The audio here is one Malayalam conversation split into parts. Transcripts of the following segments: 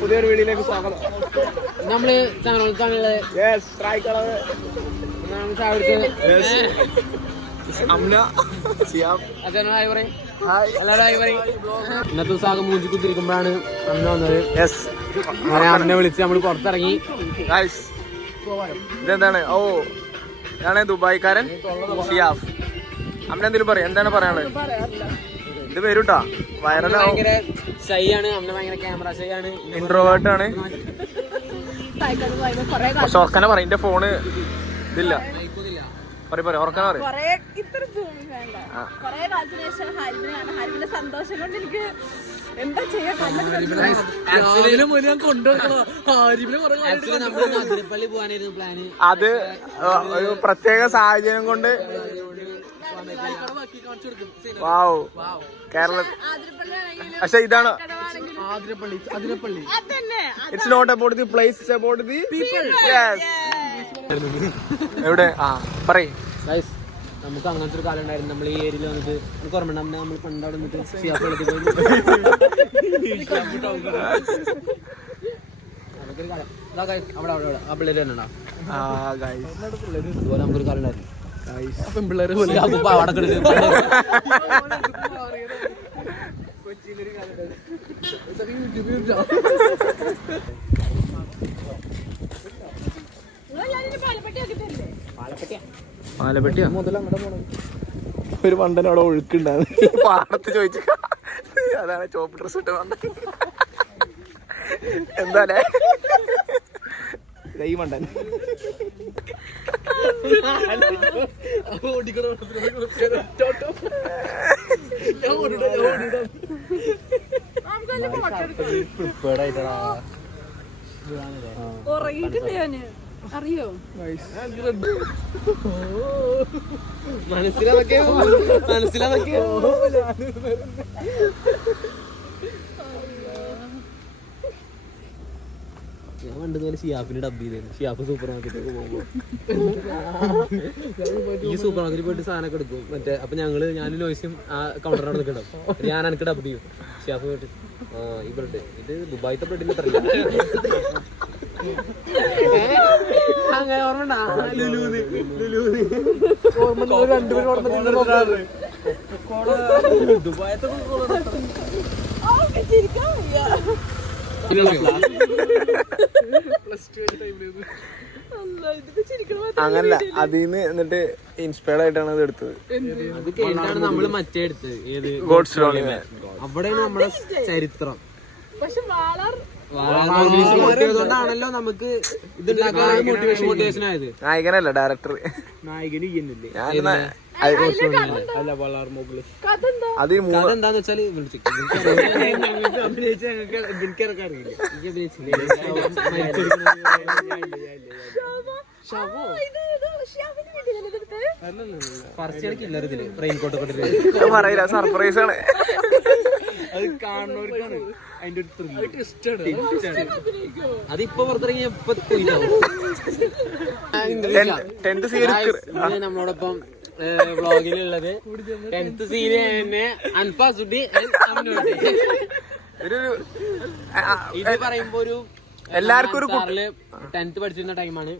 പുതിയൊരു വീഡിയോയിലേക്ക് സ്വാഗതം. നമ്മൾ സിയാം ഇന്നത്തെ ദിവസം ആകെ മൂഞ്ചി കുത്തിരിക്കുമ്പോഴാണ് അമ്മ വന്നത്. യെസ് അങ്ങനെ അമ്മനെ വിളിച്ച് നമ്മൾ പുറത്തിറങ്ങി. ഇതെന്താണ്? ഓ ഇതാണ് ദുബായിക്കാരൻ ഷിയാഫ്. അമ്മ എന്തെങ്കിലും പറയാം? എന്താണ് പറയാനുള്ളത്? ഇത് വരൂട്ടാ വൈറലാവും ഭയങ്കര ഷൈ ആണ് അമ്മ ഭയങ്കര ക്യാമറ ഷൈ ആണ്. ഇൻട്രോവേർട്ട് ആണ് പക്ഷെ ഉറക്കനെ പറയും എന്റെ ഫോണ് ഇതില്ല. പറയും പറയും സന്തോഷം കൊണ്ട് എനിക്ക് എന്താ അത് ഒരു പ്രത്യേക സാഹചര്യം കൊണ്ട് വാവ്. കേരള പക്ഷെ ഇതാണ് it's not about the place it's about the എവിടെ? ആ പറയ്. ഗൈസ് നമുക്ക് അങ്ങനത്തെ ഒരു കാലം ഉണ്ടായിരുന്നു. നമ്മൾ ഈ ഏരിയയിൽ വന്നിട്ട് നമുക്ക് ഓർമ്മ നമ്മൾ പണ്ട് അവിടെ നിന്നിട്ട് സിയാപ്പ് ഒരു കാലം. അവിടെ അവിടെ അവിടെ. ആ പിള്ളേര് തന്നെ ഇതുപോലെ ആ ഗൈസ് അതുപോലെ നമുക്കൊരു കാലം ഉണ്ടായിരുന്നു. പെൺപിള്ളേര് പാലപ്പെട്ടിയാ? ഒരു വണ്ടൻ അവിടെ ഒഴുക്കുണ്ടായിരുന്നു പാടത്ത് ചോദിച്ചു അതാണ് ചോപ്പ് ഡ്രസ് ഇട്ട് വന്നത് എന്താലേ ഈ മണ്ടൻ ഉറങ്ങിയിട്ടില്ല ഞാൻ അറിയോ? മനസ്സിലതൊക്കെ മനസ്സിലതൊക്കെ ഞാൻ പണ്ട് പോലെ ഷിയാഫിന് ഡബ് ചെയ്തായിരുന്നു ഷിയാഫ് സൂപ്പർ മാർക്കറ്റിലേക്ക് പോകുമ്പോ. ഈ സൂപ്പർ മാർക്കറ്റിൽ പോയിട്ട് സാധനമൊക്കെ എടുക്കും. മറ്റേ അപ്പൊ ഞങ്ങൾ ഞാൻ ലോയിസും ആ കൗണ്ടറിനോട് നിൽക്കണം ഞാൻ എനിക്ക് ഡബ് ചെയ്യും. ഷിയാഫ് പോയിട്ട് ആ ഈ ബ്രെഡ് ഇത് ദുബായിത്തെ ബ്രെഡിന്റെ അത്ര അങ്ങനെ ഓർമ്മ ദുബായത്തെ ചിരിക്കാൻ വയ്യ അങ്ങനല്ല അതിന്ന് എന്നിട്ട് ഇൻസ്പയർഡ് ആയിട്ടാണ് അത് എടുത്തത്. അത് കേട്ടാണ് നമ്മൾ മറ്റേ എടുത്തത്. ഏത്? ഗോഡ്സ് അവിടെയാണ് നമ്മുടെ ചരിത്രം. പക്ഷെ വാളർ നമുക്ക് ഇതുണ്ടാക്കാൻ മോട്ടിവേഷൻ മോട്ടിവേഷൻ ആയത് നായകനല്ല ഡയറക്ടർ നായകൻ ഞാൻ അത് ഈ മൂന്ന് വെച്ചാൽ പറയില്ല സർപ്രൈസ് ആണ്. അത് കാണുന്നവർക്കാണ് അതിന്റെ ഒരു അതിപ്പോ നമ്മളോടൊപ്പം വ്ളോഗിലുള്ളത്. ടെൻത്ത് സീന് തന്നെ അൻഫാസുട്ടി ഇത് പറയുമ്പോ ഒരു എല്ലാവർക്കും ഒരു ടെൻത്ത് പഠിച്ചിരുന്ന ടൈമാണ്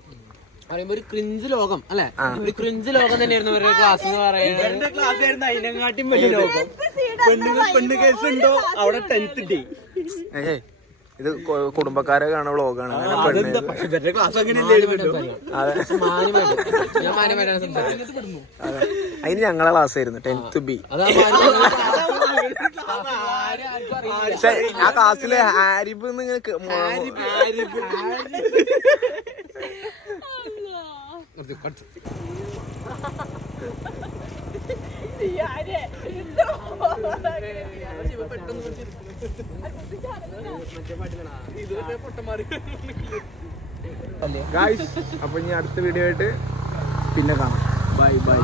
പറയുമ്പോ ഒരു ക്രിഞ്ച് ലോകം അല്ലെ? ഒരു ക്രിഞ്ച് ലോകം തന്നെയായിരുന്നു അവരുടെ ക്ലാസ് എന്ന് പറയുന്നത്. ക്ലാസ് ആയിരുന്നു. അതിനെക്കാട്ടും വലിയ ലോകം. പെണ്ണുങ്ങൾ പെണ്ണ് കേസ് ഉണ്ടോ? അവിടെ ടെൻത്ത് ഡേ ഇത് കുടുംബക്കാരെ കാണുന്ന വ്ളോഗാണ്. അതെന്താ പക്ഷെ ഇവരുടെ ക്ലാസ് അങ്ങനെയല്ലേ അതെ. മാന്യമായിട്ട് ഞാൻ മാന്യമായിട്ടാണ് സംസാരിക്കുന്നത് അതെ. അതിന് ഞങ്ങളെ ക്ലാസ് ആയിരുന്നു ടെൻത്ത് ബി പക്ഷെ ആ ക്ലാസ്സിലെ ഹാരിബ് എന്ന് ഇങ്ങനെ എന്തോ ഗായ്സ് അപ്പൊ ഇനി അടുത്ത വീഡിയോ ആയിട്ട് പിന്നെ കാണാം. Bye bye